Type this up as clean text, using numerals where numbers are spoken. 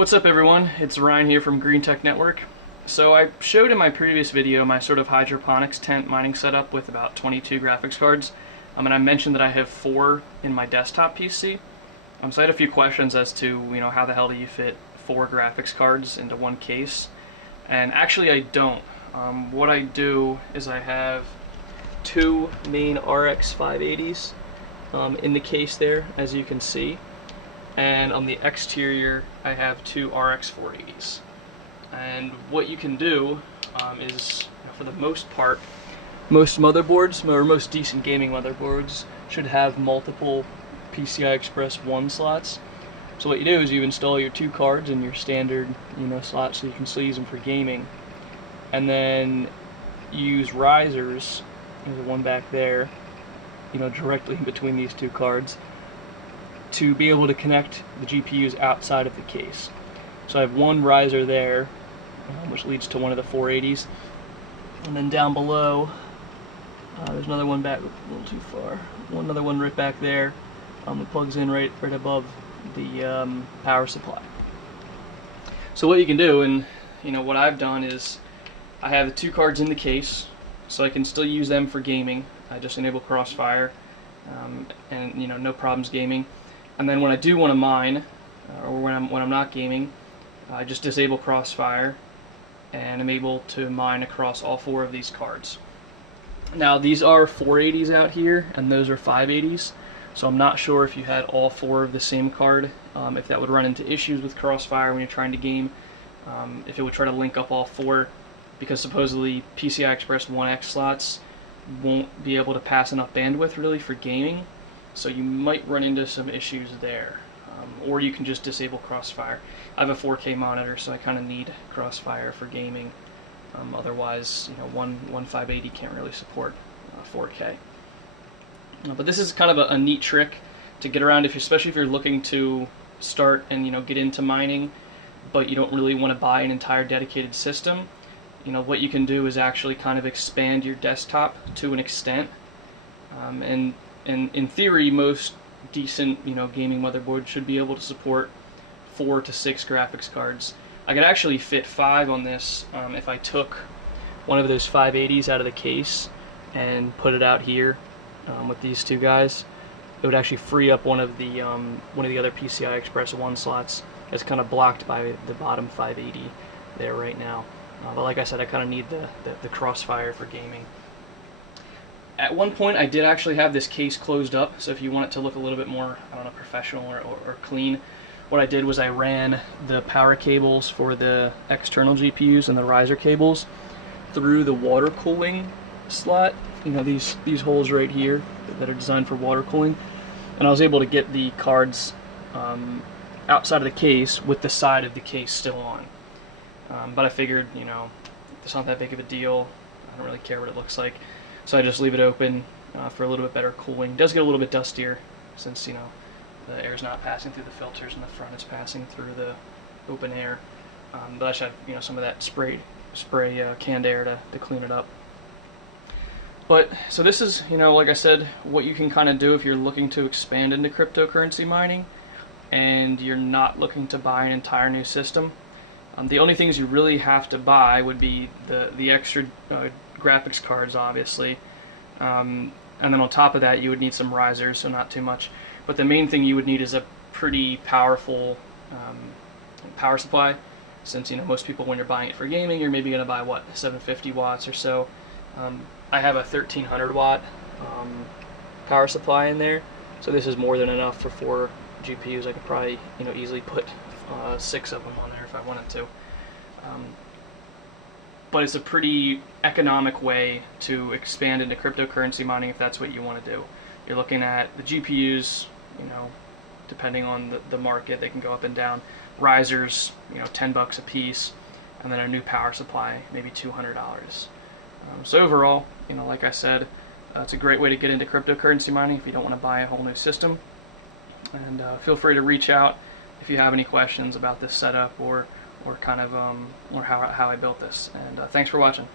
What's up everyone, it's Ryan here from Green Tech Network. So I showed in my previous video my sort of hydroponics tent mining setup with about 22 graphics cards. And I mentioned that I have 4 in my desktop PC. So I had a few questions as to, how the hell do you fit 4 graphics cards into one case? And actually I don't. What I do is I have 2 main RX 580s in the case there, as you can see. And on the exterior I have 2 RX 480s. And what you can do is, for the most part, most motherboards, or most decent gaming motherboards, should have multiple PCI Express 1 slots. So what you do is you install your 2 cards in your standard slots so you can still use them for gaming. And then you use risers, there's one back there, directly in between these 2 cards, to be able to connect the GPUs outside of the case. So I have one riser there, which leads to one of the 480s, and then down below there's another one back a little too far. Another one right back there that plugs in right above the power supply. So what you can do, and what I've done is I have the 2 cards in the case, so I can still use them for gaming. I just enable Crossfire, and no problems gaming. And then when I do want to mine, or when I'm not gaming, I just disable Crossfire, and I'm able to mine across all 4 of these cards. Now these are 480s out here, and those are 580s. So I'm not sure if you had all 4 of the same card, if that would run into issues with Crossfire when you're trying to game. If it would try to link up all 4, because supposedly PCI Express 1X slots won't be able to pass enough bandwidth really for gaming. So you might run into some issues there, or you can just disable Crossfire. I have a 4K monitor, so I kind of need Crossfire for gaming. Otherwise, one 580 can't really support 4K. But this is kind of a neat trick to get around, especially if you're looking to start and get into mining, but you don't really want to buy an entire dedicated system. What you can do is actually kind of expand your desktop to an extent, and in theory, most decent, gaming motherboards should be able to support 4 to 6 graphics cards. I could actually fit 5 on this if I took one of those 580s out of the case and put it out here with these 2 guys. It would actually free up one of the other PCI Express 1 slots. It's kind of blocked by the bottom 580 there right now. But like I said, I kind of need the Crossfire for gaming. At one point, I did actually have this case closed up, so if you want it to look a little bit more, professional or clean, what I did was I ran the power cables for the external GPUs and the riser cables through the water cooling slot. These holes right here that are designed for water cooling, and I was able to get the cards outside of the case with the side of the case still on. But I figured, it's not that big of a deal. I don't really care what it looks like. So I just leave it open for a little bit better cooling. It does get a little bit dustier since, the air's not passing through the filters in the front, it's passing through the open air. But I should have, some of that spray canned air to clean it up. But, so this is, like I said, what you can kind of do if you're looking to expand into cryptocurrency mining and you're not looking to buy an entire new system. The only things you really have to buy would be the extra graphics cards, obviously, and then on top of that you would need some risers, so not too much. But the main thing you would need is a pretty powerful power supply, since most people, when you're buying it for gaming, you're maybe going to buy 750 watts or so. I have a 1300 watt power supply in there, so this is more than enough for 4 GPUs. I could probably easily put 6 of them on there if I wanted to. But it's a pretty economic way to expand into cryptocurrency mining if that's what you want to do. You're looking at the GPUs, depending on the market, they can go up and down. Risers, $10 a piece, and then a new power supply, maybe $200. So overall, like I said, it's a great way to get into cryptocurrency mining if you don't want to buy a whole new system. And feel free to reach out if you have any questions about this setup or kind of or how I built this. And thanks for watching.